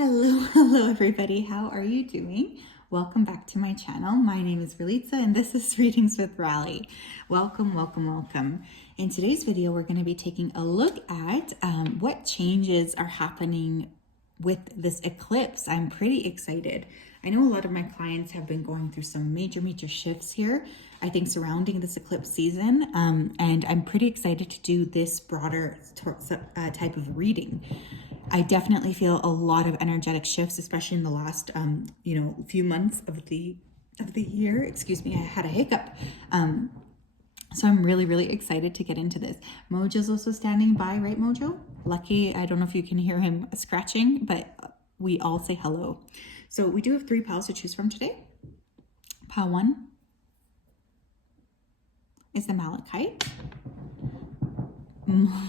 Hello, hello everybody. How are you doing? Welcome back to my channel. My name is Ralitza and this is Readings with Rally. Welcome, welcome, welcome. In today's video, we're going to be taking a look at what changes are happening with this eclipse. I'm pretty excited. I know a lot of my clients have been going through some major shifts here, I think, surrounding this eclipse season. And I'm pretty excited to do this broader type of reading. I definitely feel a lot of energetic shifts, especially in the last, few months of the year. Excuse me, I had a hiccup. So I'm really excited to get into this. Mojo's also standing by, right, Mojo? Lucky, I don't know if you can hear him scratching, but we all say hello. So we do have 3 piles to choose from today. Pile 1 is the malachite.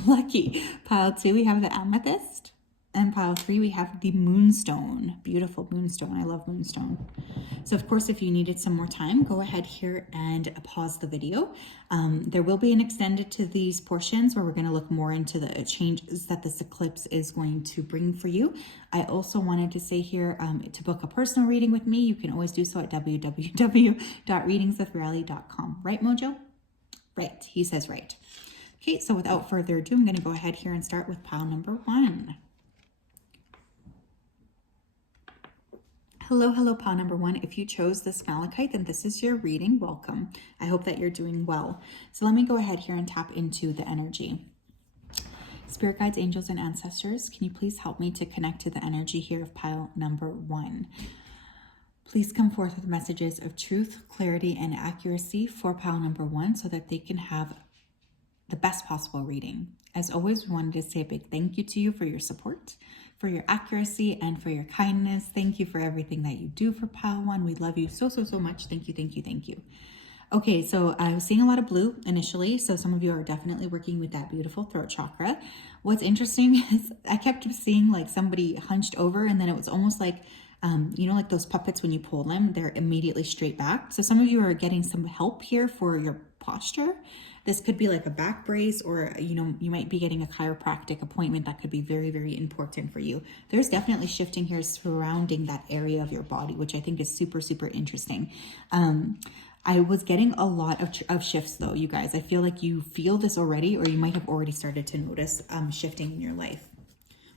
Lucky. Pile 2, we have the amethyst. And pile 3, we have the moonstone. Beautiful moonstone. I love moonstone. So of course, if you needed some more time, go ahead here and pause the video. There will be an extended to these portions where we're going to look more into the changes that this eclipse is going to bring for you. I also wanted to say here, to book a personal reading with me, you can always do so at www.readingswithrally.com. Right, Mojo? Right. He says right. Okay, so without further ado, I'm going to go ahead here and start with pile number 1. Hello, pile number 1. If you chose this malachite, then this is your reading. Welcome. I hope that you're doing well. So let me go ahead here and tap into the energy. Spirit guides, angels, and ancestors, can you please help me to connect to the energy here of pile number 1? Please come forth with messages of truth, clarity, and accuracy for pile number 1 so that they can have the best possible reading. As always, we wanted to say a big thank you to you for your support, for your accuracy, and for your kindness. Thank you for everything that you do for pile 1. We love you so much. Thank you. Okay, so I was seeing a lot of blue initially, so some of you are definitely working with that beautiful throat chakra. What's interesting is I kept seeing like somebody hunched over, and then it was almost like, like those puppets when you pull them, they're immediately straight back. So some of you are getting some help here for your posture. This could be like a back brace, or, you might be getting a chiropractic appointment that could be very important for you. There's definitely shifting here surrounding that area of your body, which I think is super interesting. I was getting a lot of shifts though, you guys. I feel like you feel this already, or you might have already started to notice shifting in your life.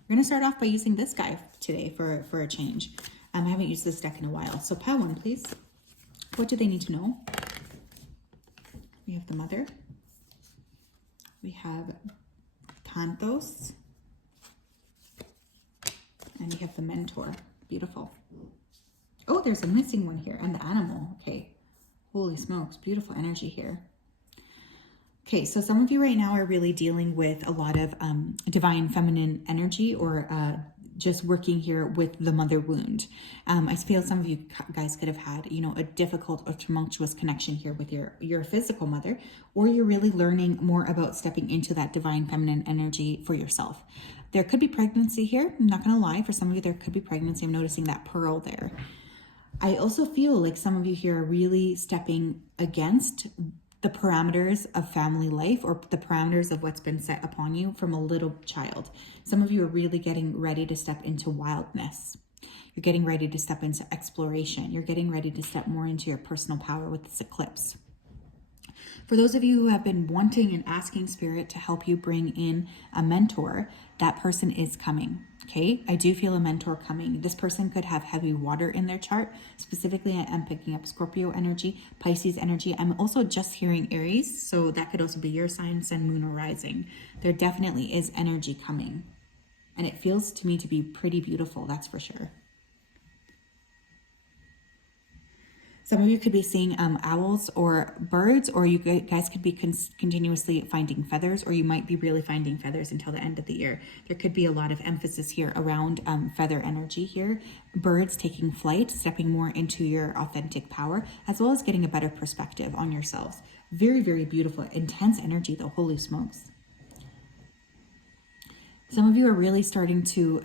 We're going to start off by using this guy today for a change. I haven't used this deck in a while. So pile 1, please. What do they need to know? We have the Mother. We have Cantos. And we have the Mentor. Beautiful. Oh, there's a missing one here. And the Animal. Okay. Holy smokes. Beautiful energy here. Okay, so some of you right now are really dealing with a lot of divine feminine energy, or just working here with the mother wound. I feel some of you guys could have had, a difficult or tumultuous connection here with your physical mother, or you're really learning more about stepping into that divine feminine energy for yourself. There could be pregnancy here. I'm not going to lie. For some of you, there could be pregnancy. I'm noticing that pearl there. I also feel like some of you here are really stepping against the parameters of family life, or the parameters of what's been set upon you from a little child. Some of you are really getting ready to step into wildness. You're getting ready to step into exploration. You're getting ready to step more into your personal power with this eclipse. For those of you who have been wanting and asking Spirit to help you bring in a mentor, that person is coming. Okay, I do feel a mentor coming. This person could have heavy water in their chart. Specifically, I'm picking up Scorpio energy, Pisces energy. I'm also just hearing Aries, so that could also be your sign, Sun, Moon, or Rising. There definitely is energy coming. And it feels to me to be pretty beautiful, that's for sure. Some of you could be seeing owls or birds, or you guys could be continuously finding feathers, or you might be really finding feathers until the end of the year. There could be a lot of emphasis here around feather energy here. Birds taking flight, stepping more into your authentic power, as well as getting a better perspective on yourselves. Very beautiful, intense energy though, holy smokes. Some of you are really starting to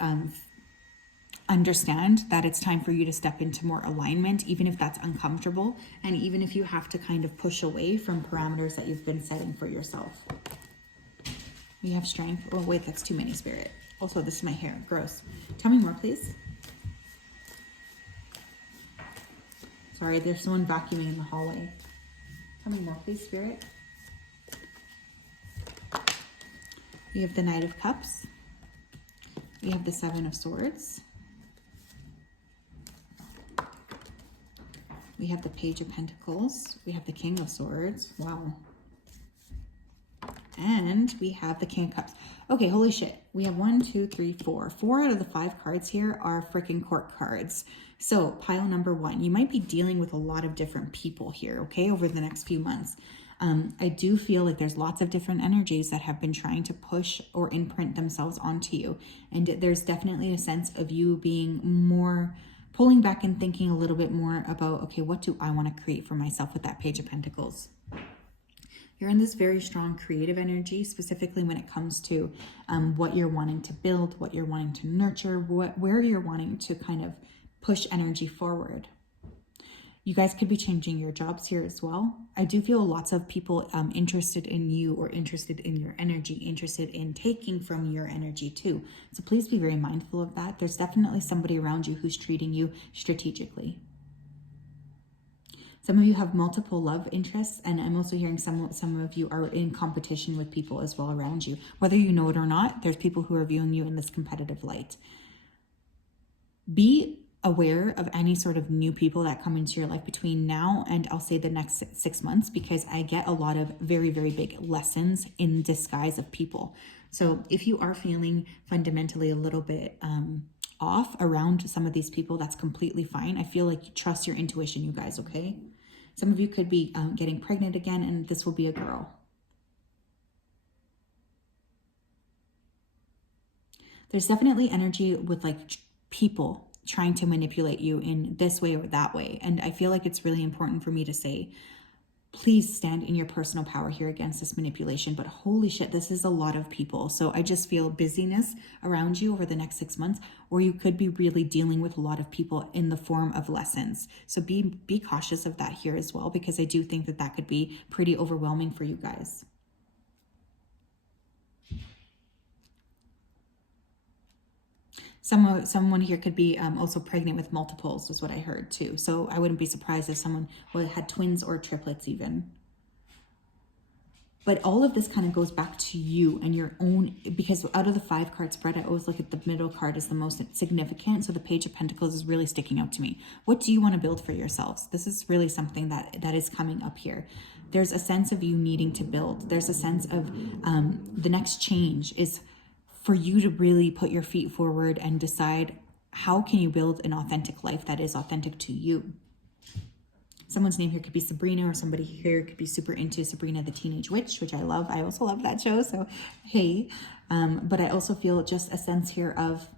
understand that it's time for you to step into more alignment, even if that's uncomfortable, and even if you have to kind of push away from parameters that you've been setting for yourself. We have strength. Oh wait, that's too many, Spirit. Also, this is my hair. Gross. Tell me more, please. Sorry, there's someone vacuuming in the hallway. Tell me more, please, Spirit. We have the Knight of Cups. We have the Seven of Swords. We have the Page of Pentacles. We have the King of Swords. Wow. And we have the King of Cups. Okay, holy shit. We have 1, 2, 3, 4. 4 out of the 5 cards here are freaking court cards. So pile number 1, you might be dealing with a lot of different people here, okay, over the next few months. I do feel like there's lots of different energies that have been trying to push or imprint themselves onto you. And there's definitely a sense of you being more, pulling back and thinking a little bit more about, okay, what do I want to create for myself with that Page of Pentacles? You're in this very strong creative energy, specifically when it comes to what you're wanting to build, what you're wanting to nurture, where you're wanting to kind of push energy forward. You guys could be changing your jobs here as well. I do feel lots of people interested in you or interested in your energy, interested in taking from your energy too. So please be very mindful of that. There's definitely somebody around you who's treating you strategically. Some of you have multiple love interests, and I'm also hearing some of you are in competition with people as well around you. Whether you know it or not, there's people who are viewing you in this competitive light. Be aware of any sort of new people that come into your life between now and I'll say the next 6 months, because I get a lot of very, very big lessons in disguise of people. So if you are feeling fundamentally a little bit off around some of these people, that's completely fine. I feel like you trust your intuition, you guys, okay? Some of you could be getting pregnant again, and this will be a girl. There's definitely energy with like people trying to manipulate you in this way or that way. And I feel like it's really important for me to say, please stand in your personal power here against this manipulation. But holy shit, this is a lot of people. So I just feel busyness around you over the next 6 months, or you could be really dealing with a lot of people in the form of lessons. So be cautious of that here as well, because I do think that that could be pretty overwhelming for you guys. Someone here could be also pregnant with multiples, is what I heard too. So I wouldn't be surprised if someone had twins or triplets even. But all of this kind of goes back to you and your own, because out of the 5 card spread, I always look at the middle card as the most significant. So the Page of Pentacles is really sticking out to me. What do you want to build for yourselves? This is really something that is coming up here. There's a sense of you needing to build. There's a sense of the next change is for you to really put your feet forward and decide, how can you build an authentic life that is authentic to you? Someone's name here could be Sabrina, or somebody here could be super into Sabrina the Teenage Witch, which I love. I also love that show, so hey. But I also feel just a sense here of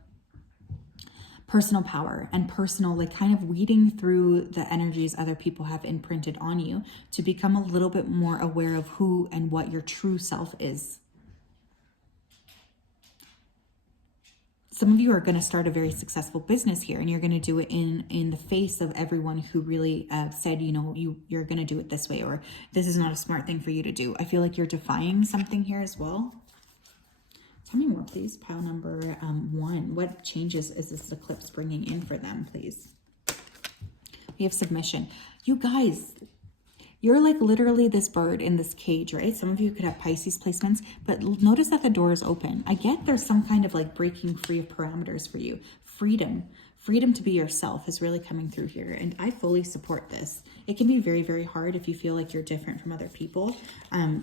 personal power and personal, like kind of weeding through the energies other people have imprinted on you to become a little bit more aware of who and what your true self is. Some of you are going to start a very successful business here, and you're going to do it in the face of everyone who really said, you know, you're going to do it this way, or this is not a smart thing for you to do. I feel like you're defying something here as well. Tell me more, please. Pile number 1. What changes is this eclipse bringing in for them, please? We have submission. You guys, you're like literally this bird in this cage, right? Some of you could have Pisces placements, but notice that the door is open. I get there's some kind of like breaking free of parameters for you. Freedom to be yourself is really coming through here. And I fully support this. It can be very, very hard if you feel like you're different from other people.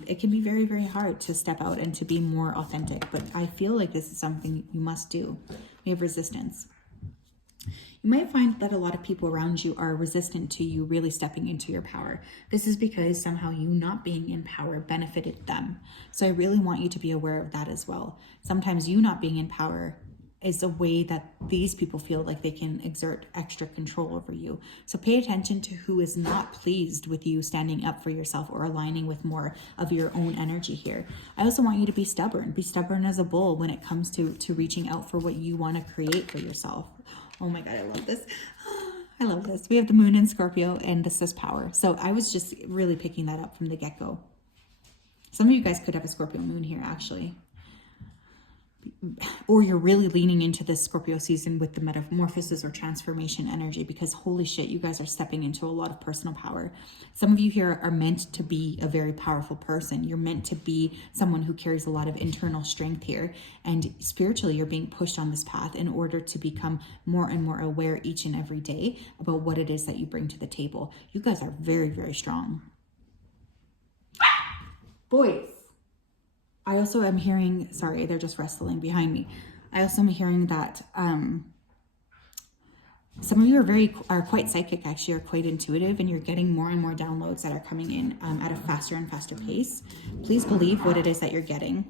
It can be very, very hard to step out and to be more authentic, but I feel like this is something you must do. We have resistance. You might find that a lot of people around you are resistant to you really stepping into your power. This is because somehow you not being in power benefited them. So I really want you to be aware of that as well. Sometimes you not being in power is a way that these people feel like they can exert extra control over you. So pay attention to who is not pleased with you standing up for yourself or aligning with more of your own energy here. I also want you to be stubborn. Be stubborn as a bull when it comes to reaching out for what you want to create for yourself. Oh my God, I love this. I love this. We have the moon in Scorpio, and this is power. So I was just really picking that up from the get-go. Some of you guys could have a Scorpio moon here, actually. or you're really leaning into this Scorpio season with the metamorphosis or transformation energy, because holy shit, you guys are stepping into a lot of personal power. Some of you here are meant to be a very powerful person. You're meant to be someone who carries a lot of internal strength here. And spiritually, you're being pushed on this path in order to become more and more aware each and every day about what it is that you bring to the table. You guys are very, very strong. Boys. I also am hearing, sorry, they're just wrestling behind me. I also am hearing that some of you are quite psychic, actually, or quite intuitive, and you're getting more and more downloads that are coming in at a faster and faster pace. Please believe what it is that you're getting.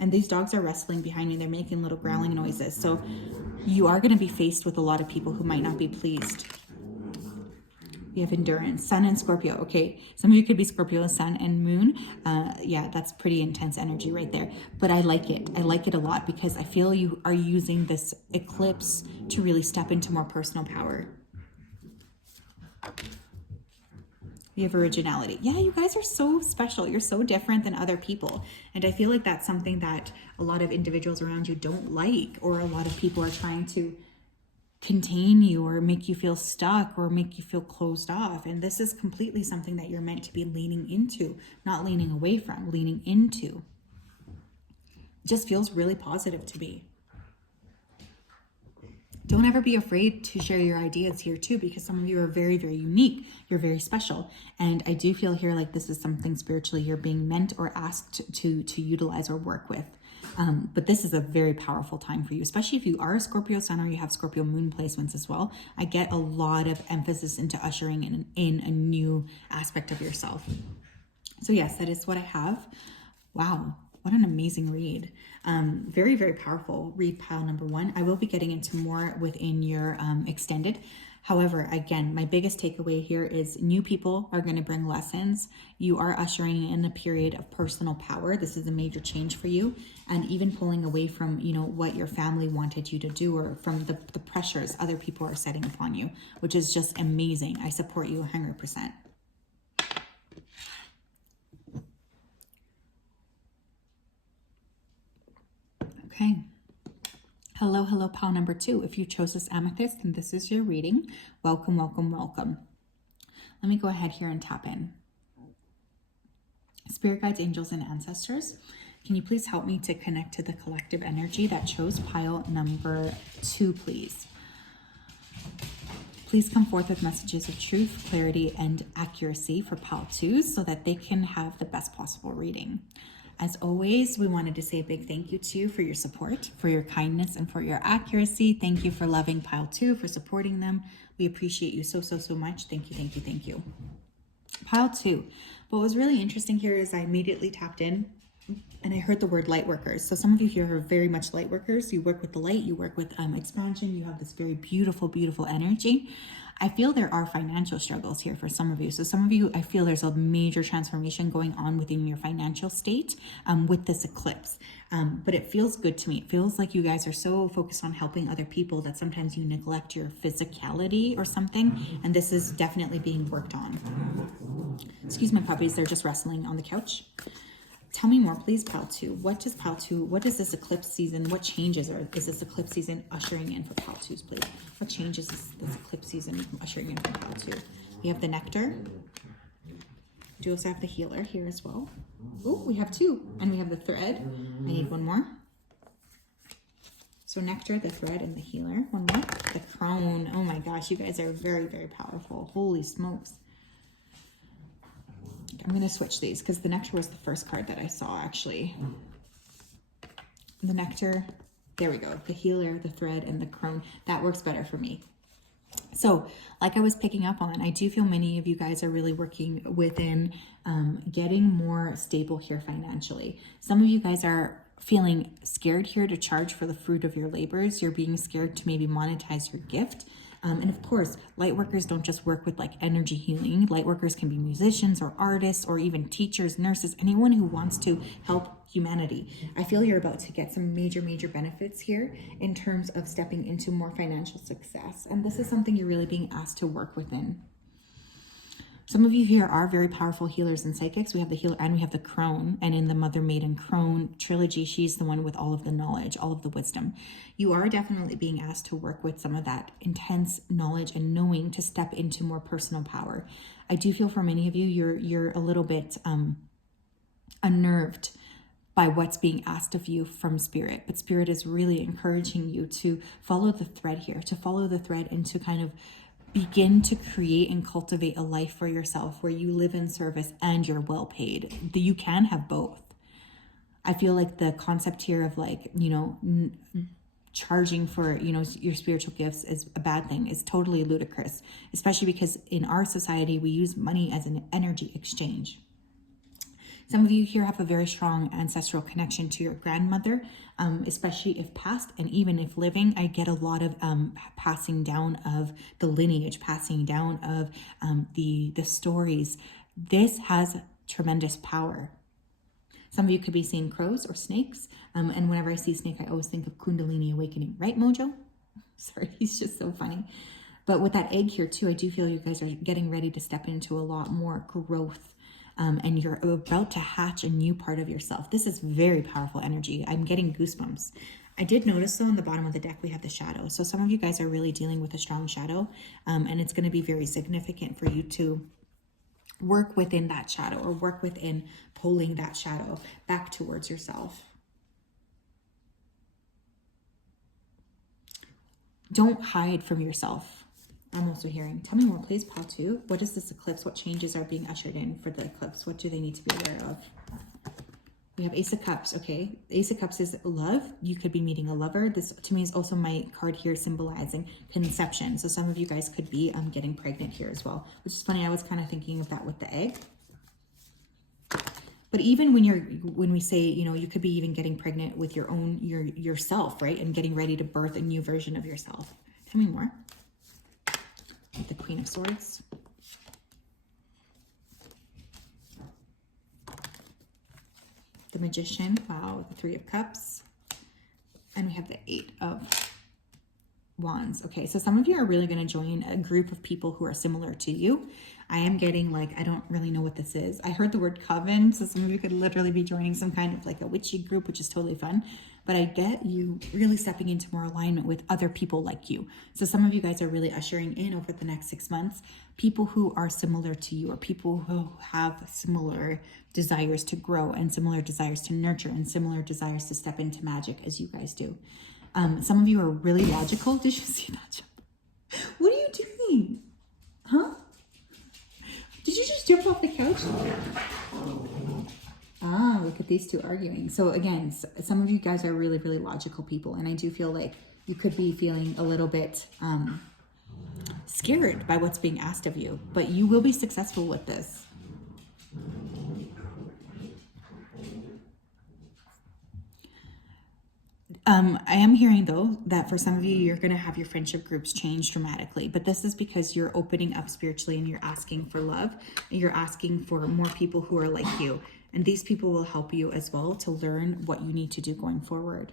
And these dogs are wrestling behind me. They're making little growling noises. So you are going to be faced with a lot of people who might not be pleased. You have endurance, sun and Scorpio. Okay, some of you could be Scorpio, sun and moon. Yeah, that's pretty intense energy right there. But I like it. I like it a lot because I feel you are using this eclipse to really step into more personal power. You have originality. Yeah, you guys are so special. You're so different than other people. And I feel like that's something that a lot of individuals around you don't like, or a lot of people are trying to contain you or make you feel stuck or make you feel closed off. And this is completely something that you're meant to be leaning into, not leaning away from, leaning into. It just feels really positive to me. Don't ever be afraid to share your ideas here too, because some of you are very, very unique. You're very special. And I do feel here like this is something spiritually you're being meant or asked to utilize or work with. But this is a very powerful time for you, especially if you are a Scorpio sun or you have Scorpio moon placements as well. I get a lot of emphasis into ushering in a new aspect of yourself. So yes, that is what I have. Wow, what an amazing read. Very, very powerful read pile number one. I will be getting into more within your extended. However, again, my biggest takeaway here is new people are going to bring lessons. You are ushering in a period of personal power. This is a major change for you. And even pulling away from, what your family wanted you to do, or from the pressures other people are setting upon you, which is just amazing. I support you 100%. Okay. Hello, hello, pile number two. If you chose this amethyst and this is your reading, welcome, welcome, welcome. Let me go ahead here and tap in. Spirit guides, angels, and ancestors, can you please help me to connect to the collective energy that chose pile number two, please? Please come forth with messages of truth, clarity, and accuracy for pile twos so that they can have the best possible reading. As always, we wanted to say a big thank you to you for your support, for your kindness, and for your accuracy. Thank you for loving pile two, for supporting them. We appreciate you so, so, so much. Thank you, thank you, thank you. Pile two. What was really interesting here is I immediately tapped in and I heard the word light workers. So some of you here are very much light workers. You work with the light, you work with expansion. You have this very beautiful, beautiful energy. I feel there are financial struggles here for some of you. So some of you, I feel there's a major transformation going on within your financial state with this eclipse. But it feels good to me. It feels like you guys are so focused on helping other people that sometimes you neglect your physicality or something. And this is definitely being worked on. Excuse my puppies, they're just wrestling on the couch. Tell me more, please, pile two. What does this eclipse season, what changes is this eclipse season ushering in for pile twos, please? What changes is this eclipse season ushering in for pile two? We have the nectar. We do also have the healer here as well. Oh, we have two. And we have the thread. I need one more. So nectar, the thread, and the healer. One more. The crone. Oh my gosh, you guys are very, very powerful. Holy smokes. I'm going to switch these because the nectar was the first card that I saw, actually. The nectar, there we go. The healer, the thread, and the crone. That works better for me. So, like I was picking up on, I do feel many of you guys are really working within getting more stable here financially. Some of you guys are feeling scared here to charge for the fruit of your labors. You're being scared to maybe monetize your gift. And of course, light workers don't just work with like energy healing. Light workers can be musicians or artists or even teachers, nurses, anyone who wants to help humanity. I feel you're about to get some major, major benefits here in terms of stepping into more financial success. And this is something you're really being asked to work within. Some of you here are very powerful healers and psychics. We have the healer and we have the crone. And in the Mother Maiden Crone trilogy, she's the one with all of the knowledge, all of the wisdom. You are definitely being asked to work with some of that intense knowledge and knowing to step into more personal power. I do feel for many of you, you're a little bit unnerved by what's being asked of you from Spirit. But Spirit is really encouraging you to follow the thread here, to follow the thread and to kind of begin to create and cultivate a life for yourself where you live in service and you're well paid. You can have both. I feel like the concept here of like, you know, charging for, you know, your spiritual gifts is a bad thing is totally ludicrous, especially because in our society, we use money as an energy exchange. Some of you here have a very strong ancestral connection to your grandmother, especially if past and even if living. I get a lot of passing down of the lineage, passing down of the stories. This has tremendous power. Some of you could be seeing crows or snakes. And whenever I see snake, I always think of Kundalini awakening. Right, Mojo? Sorry, he's just so funny. But with that egg here too, I do feel you guys are getting ready to step into a lot more growth. And you're about to hatch a new part of yourself. This is very powerful energy. I'm getting goosebumps. I did notice though on the bottom of the deck, we have the shadow. So some of you guys are really dealing with a strong shadow. And it's going to be very significant for you to work within that shadow or work within pulling that shadow back towards yourself. Don't hide from yourself. I'm also hearing, tell me more, please, pile 2. What is this eclipse? What changes are being ushered in for the eclipse? What do they need to be aware of? We have Ace of Cups, okay? Ace of Cups is love. You could be meeting a lover. This, to me, is also my card here symbolizing conception. So some of you guys could be getting pregnant here as well, which is funny. I was kind of thinking of that with the egg. But even when we say, you know, you could be even getting pregnant with your own, yourself, right? And getting ready to birth a new version of yourself. Tell me more. The Queen of Swords. The Magician. Wow. The Three of Cups. And we have the Eight of Wands. Okay, so some of you are really going to join a group of people who are similar to you. I am getting like, I don't really know what this is. I heard the word coven, so some of you could literally be joining some kind of like a witchy group, which is totally fun. But I get you really stepping into more alignment with other people like you. So some of you guys are really ushering in over the next 6 months, people who are similar to you or people who have similar desires to grow and similar desires to nurture and similar desires to step into magic as you guys do. Some of you are really logical. Did you see that jump? What are you doing? Huh? Did you just jump off the couch? Ah, look at these two arguing. So again, some of you guys are really, really logical people. And I do feel like you could be feeling a little bit scared by what's being asked of you. But you will be successful with this. I am hearing though that for some of you, you're going to have your friendship groups change dramatically, but this is because you're opening up spiritually and you're asking for love. And you're asking for more people who are like you. And these people will help you as well to learn what you need to do going forward.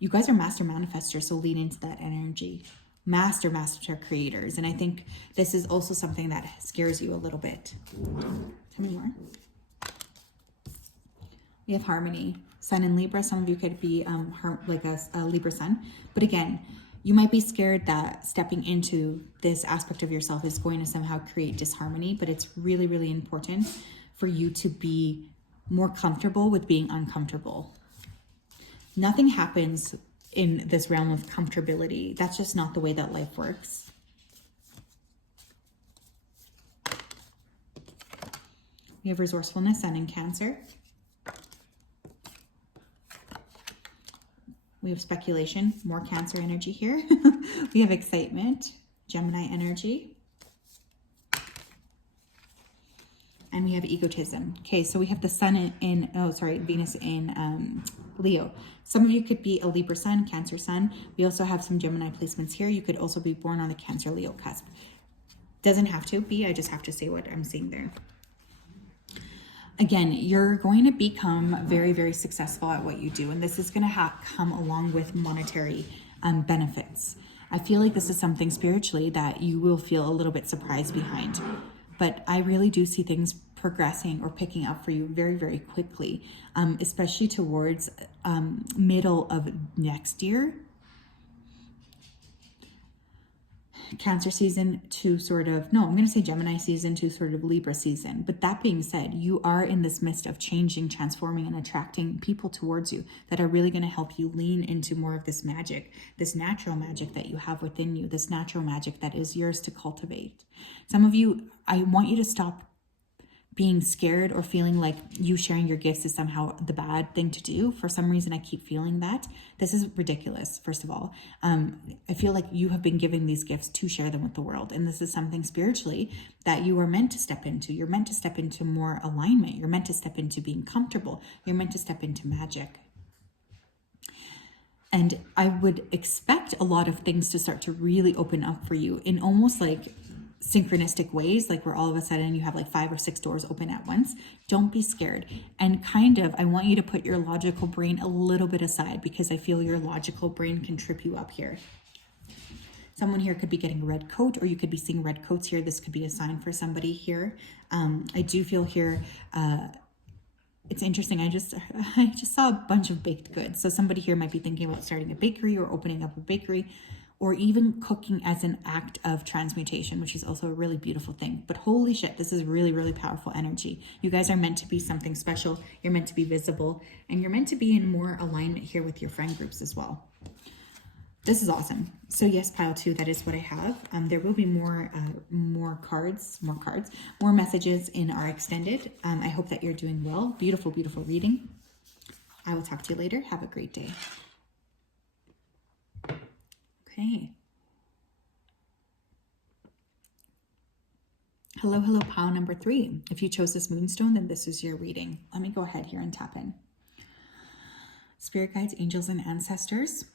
You guys are master manifestors, so lean into that energy. Master creators. And I think this is also something that scares you a little bit. Tell me more. We have harmony. Sun in Libra. Some of you could be like a Libra sun. But again, you might be scared that stepping into this aspect of yourself is going to somehow create disharmony, but it's really, really important for you to be more comfortable with being uncomfortable. Nothing happens in this realm of comfortability. That's just not the way that life works. We have resourcefulness, Sun in Cancer. We have speculation, more Cancer energy here. We have excitement, Gemini energy. And we have egotism. Okay, so we have the Sun Venus in Leo. Some of you could be a Libra Sun, Cancer Sun. We also have some Gemini placements here. You could also be born on a Cancer Leo cusp. Doesn't have to be, I just have to say what I'm seeing there. Again, you're going to become very, very successful at what you do. And this is going to come along with monetary benefits. I feel like this is something spiritually that you will feel a little bit surprised behind. but I really do see things progressing or picking up for you very, very quickly, especially towards middle of next year. Cancer season to sort of, no, I'm going to say Gemini season to sort of Libra season. But that being said, you are in this midst of changing, transforming, and attracting people towards you that are really going to help you lean into more of this magic, this natural magic that you have within you, this natural magic that is yours to cultivate. Some of you, I want you to stop being scared or feeling like you sharing your gifts is somehow the bad thing to do. For some reason, I keep feeling that. This is ridiculous, first of all. I feel like you have been given these gifts to share them with the world. And this is something spiritually that you are meant to step into. You're meant to step into more alignment. You're meant to step into being comfortable. You're meant to step into magic. And I would expect a lot of things to start to really open up for you in almost like synchronistic ways, like where all of a sudden you have like 5 or 6 doors open at once. Don't be scared. And kind of, I want you to put your logical brain a little bit aside, because I feel your logical brain can trip you up here. Someone here could be getting a red coat, or you could be seeing red coats here. This could be a sign for somebody here. I do feel here, it's interesting. I just saw a bunch of baked goods. So somebody here might be thinking about starting a bakery or opening up a bakery, or even cooking as an act of transmutation, which is also a really beautiful thing. But holy shit, this is really, really powerful energy. You guys are meant to be something special. You're meant to be visible, and you're meant to be in more alignment here with your friend groups as well. This is awesome. So yes, pile 2, that is what I have. There will be more messages in our extended. I hope that you're doing well. Beautiful, beautiful reading. I will talk to you later. Have a great day. Okay. Hello, hello, pile number 3. If you chose this moonstone, then this is your reading. Let me go ahead here and tap in. Spirit guides, angels, and ancestors,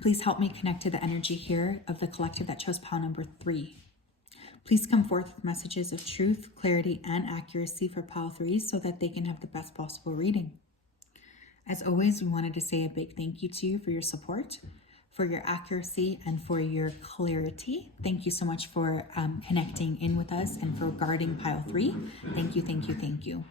please help me connect to the energy here of the collective that chose pile number 3. Please come forth with messages of truth, clarity, and accuracy for pile 3 so that they can have the best possible reading. As always, we wanted to say a big thank you to you for your support, for your accuracy, and for your clarity. Thank you so much for connecting in with us and for guarding pile 3. Thank you, thank you, thank you.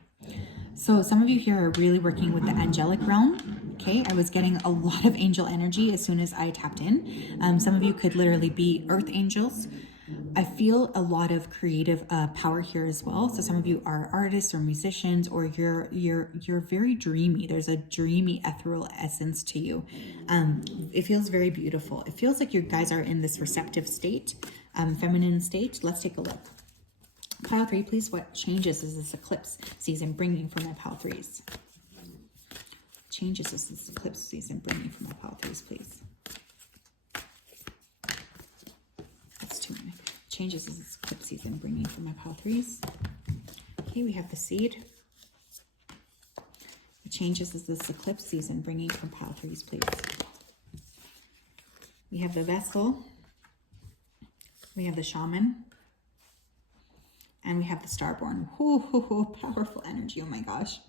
So some of you here are really working with the angelic realm. Okay, I was getting a lot of angel energy as soon as I tapped in. Some of you could literally be earth angels. I feel a lot of creative power here as well. So some of you are artists or musicians, or you're very dreamy. There's a dreamy ethereal essence to you. It feels very beautiful. It feels like you guys are in this receptive state, feminine state. Let's take a look. Pile 3, please. What changes is this eclipse season bringing for my pile 3s? Changes is this eclipse season bringing for my pile 3s, please? That's too many. Changes is this eclipse season bringing for my pile 3s. Okay, we have the seed. What changes is this eclipse season bringing from pile 3s, please? We have the vessel. We have the shaman. And we have the starborn. Ooh, powerful energy. Oh my gosh.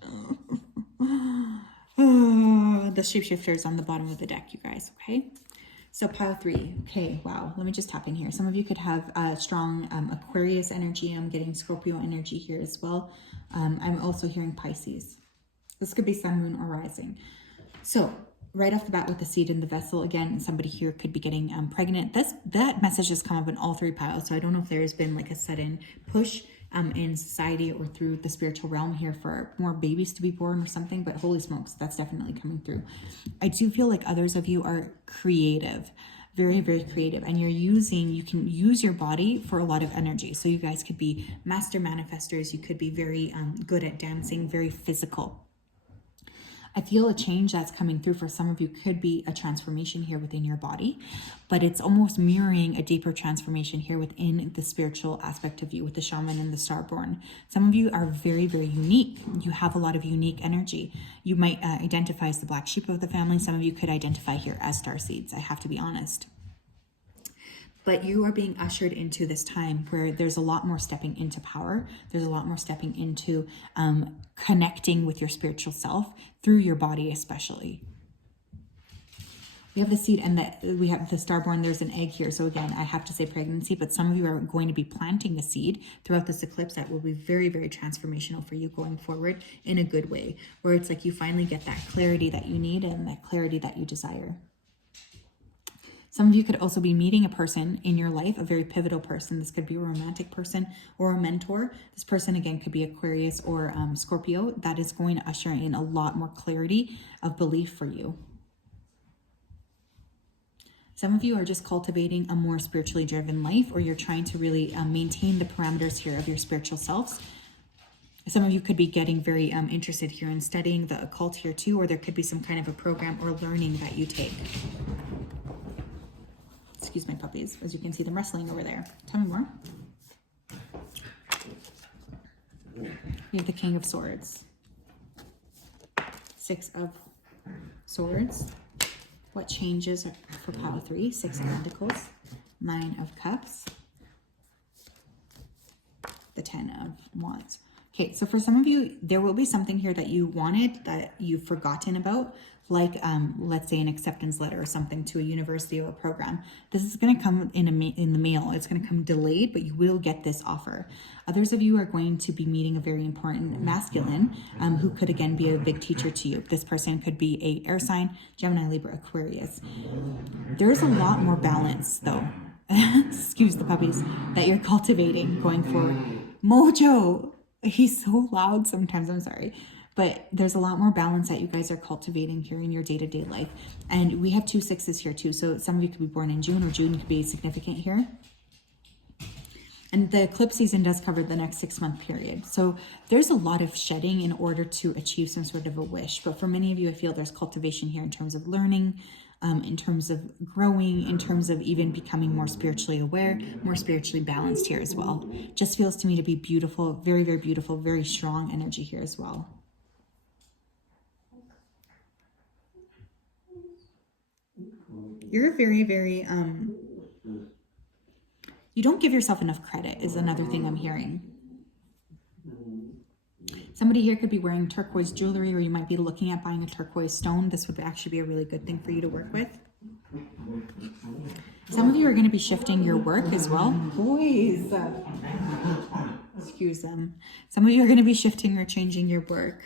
The shapeshifters on the bottom of the deck, you guys. Okay. So pile 3. Okay. Wow. Let me just tap in here. Some of you could have strong Aquarius energy. I'm getting Scorpio energy here as well. I'm also hearing Pisces. This could be sun, moon, or rising. So right off the bat with the seed in the vessel, again, somebody here could be getting pregnant. That message has come up in all 3 piles. So I don't know if there has been like a sudden push in society or through the spiritual realm here for more babies to be born or something, but holy smokes, that's definitely coming through. I do feel like others of you are creative, very, very creative, and you can use your body for a lot of energy. So you guys could be master manifestors. You could be very good at dancing, very physical. I feel a change that's coming through for some of you could be a transformation here within your body, but it's almost mirroring a deeper transformation here within the spiritual aspect of you with the shaman and the starborn. Some of you are very, very unique. You have a lot of unique energy. You might identify as the black sheep of the family. Some of you could identify here as starseeds. I have to be honest. But you are being ushered into this time where there's a lot more stepping into power. There's a lot more stepping into connecting with your spiritual self through your body especially. We have the seed and we have the starborn. There's an egg here. So again, I have to say pregnancy, but some of you are going to be planting a seed throughout this eclipse that will be very, very transformational for you going forward in a good way, where it's like you finally get that clarity that you need and that clarity that you desire. Some of you could also be meeting a person in your life, a very pivotal person. This could be a romantic person or a mentor. This person, again, could be Aquarius or Scorpio. That is going to usher in a lot more clarity of belief for you. Some of you are just cultivating a more spiritually driven life, or you're trying to really maintain the parameters here of your spiritual selves. Some of you could be getting very interested here in studying the occult here too, or there could be some kind of a program or learning that you take. Excuse my puppies, as you can see them wrestling over there. Tell me more. We have the King of Swords. Six of Swords. What changes for pile 3? 6 of Pentacles. 9 of Cups. The 10 of Wands. Okay, so for some of you, there will be something here that you wanted that you've forgotten about, like let's say an acceptance letter or something to a university or a program. This is going to come in the mail. It's going to come delayed, but you will get this offer. Others of you are going to be meeting a very important masculine who could again be a big teacher to you. This person could be a air sign, Gemini, Libra, Aquarius. There's a lot more balance though. Excuse the puppies, that you're cultivating going forward. Mojo! He's so loud sometimes, I'm sorry. But there's a lot more balance that you guys are cultivating here in your day-to-day life. And we have 2 6s here too. So some of you could be born in June, or June could be significant here. And the eclipse season does cover the next 6-month period. So there's a lot of shedding in order to achieve some sort of a wish. But for many of you, I feel there's cultivation here in terms of learning, in terms of growing, in terms of even becoming more spiritually aware, more spiritually balanced here as well. Just feels to me to be beautiful, very, very beautiful, very strong energy here as well. You're very, very, you don't give yourself enough credit is another thing I'm hearing. Somebody here could be wearing turquoise jewelry, or you might be looking at buying a turquoise stone. This would actually be a really good thing for you to work with. Some of you are going to be shifting your work as well. Boys, excuse them. Some of you are going to be shifting or changing your work.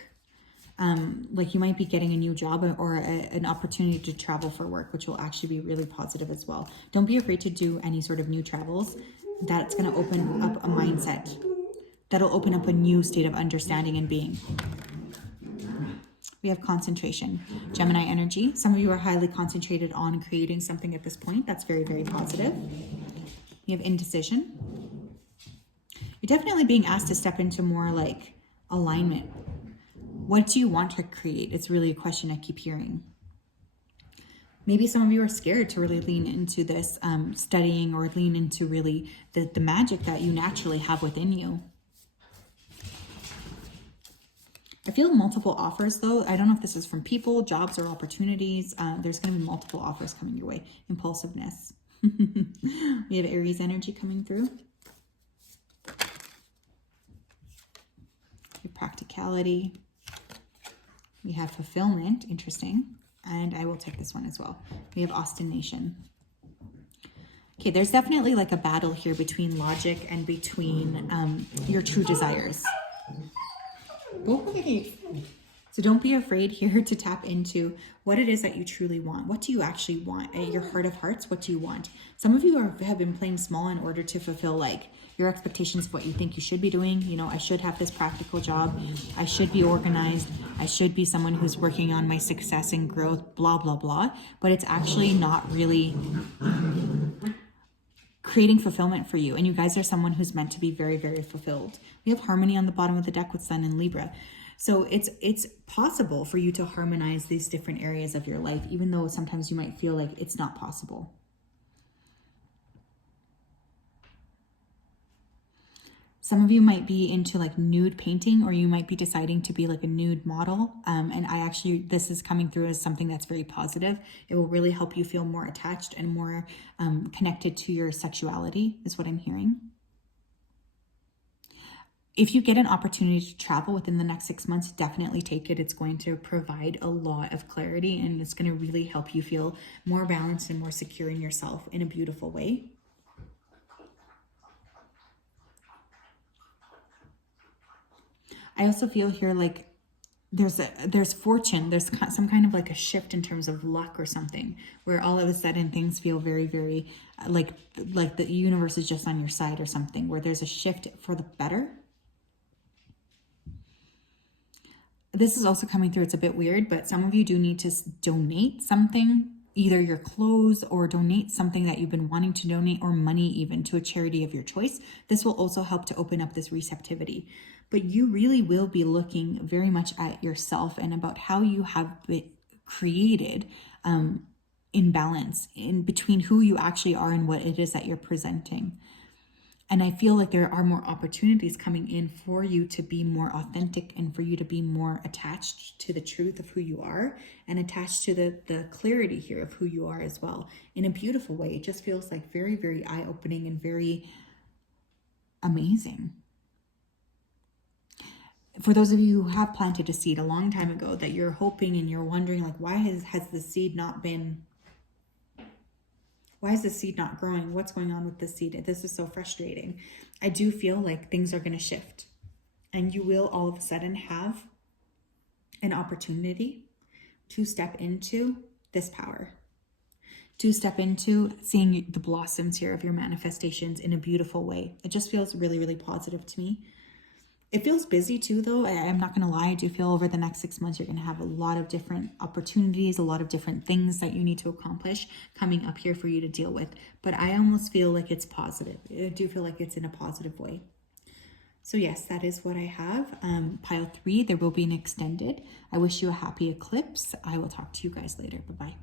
Like you might be getting a new job or an opportunity to travel for work, which will actually be really positive as well. Don't be afraid to do any sort of new travels. That's going to open up a mindset. That'll open up a new state of understanding and being. We have concentration. Gemini energy. Some of you are highly concentrated on creating something at this point. That's very, very positive. We have indecision. You're definitely being asked to step into more like alignment. What do you want to create? It's really a question I keep hearing. Maybe some of you are scared to really lean into this studying, or lean into really the magic that you naturally have within you. I feel multiple offers though. I don't know if this is from people, jobs, or opportunities. There's going to be multiple offers coming your way. Impulsiveness. We have Aries energy coming through. We have practicality. We have fulfillment. Interesting. And I will take this one as well. We have ostination. Okay, there's definitely like a battle here between logic and between your true desires. So don't be afraid here to tap into what it is that you truly want. What do you actually want? At your heart of hearts, what do you want? Some of you have been playing small in order to fulfill like your expectations of what you think you should be doing. You know, I should have this practical job. I should be organized. I should be someone who's working on my success and growth, blah, blah, blah. But it's actually not really creating fulfillment for you. And you guys are someone who's meant to be very, very fulfilled. We have harmony on the bottom of the deck with Sun and Libra. So it's possible for you to harmonize these different areas of your life, even though sometimes you might feel like it's not possible. Some of you might be into like nude painting, or you might be deciding to be like a nude model. And this is coming through as something that's very positive. It will really help you feel more attached and more connected to your sexuality is what I'm hearing. if you get an opportunity to travel within the next 6 months, definitely take it. It's going to provide a lot of clarity, and it's going to really help you feel more balanced and more secure in yourself in a beautiful way. I also feel here like there's fortune, there's some kind of like a shift in terms of luck or something, where all of a sudden things feel very, very like the universe is just on your side or something, where there's a shift for the better. This is also coming through. It's a bit weird, but some of you do need to donate something, either your clothes or donate something that you've been wanting to donate, or money even, to a charity of your choice. This will also help to open up this receptivity. But you really will be looking very much at yourself and about how you have been created in balance in between who you actually are and what it is that you're presenting. And I feel like there are more opportunities coming in for you to be more authentic and for you to be more attached to the truth of who you are and attached to the clarity here of who you are as well, in a beautiful way. It just feels like very, very eye-opening and very amazing. For those of you who have planted a seed a long time ago that you're hoping and you're wondering, like, why has the seed not been... Why is the seed not growing? What's going on with the seed? This is so frustrating. I do feel like things are going to shift, and you will all of a sudden have an opportunity to step into this power, to step into seeing the blossoms here of your manifestations in a beautiful way. It just feels really, really positive to me. It feels busy too, though. I'm not going to lie. I do feel over the next 6 months, you're going to have a lot of different opportunities, a lot of different things that you need to accomplish coming up here for you to deal with. But I almost feel like it's positive. I do feel like it's in a positive way. So yes, that is what I have. Pile 3, there will be an extended. I wish you a happy eclipse. I will talk to you guys later. Bye-bye.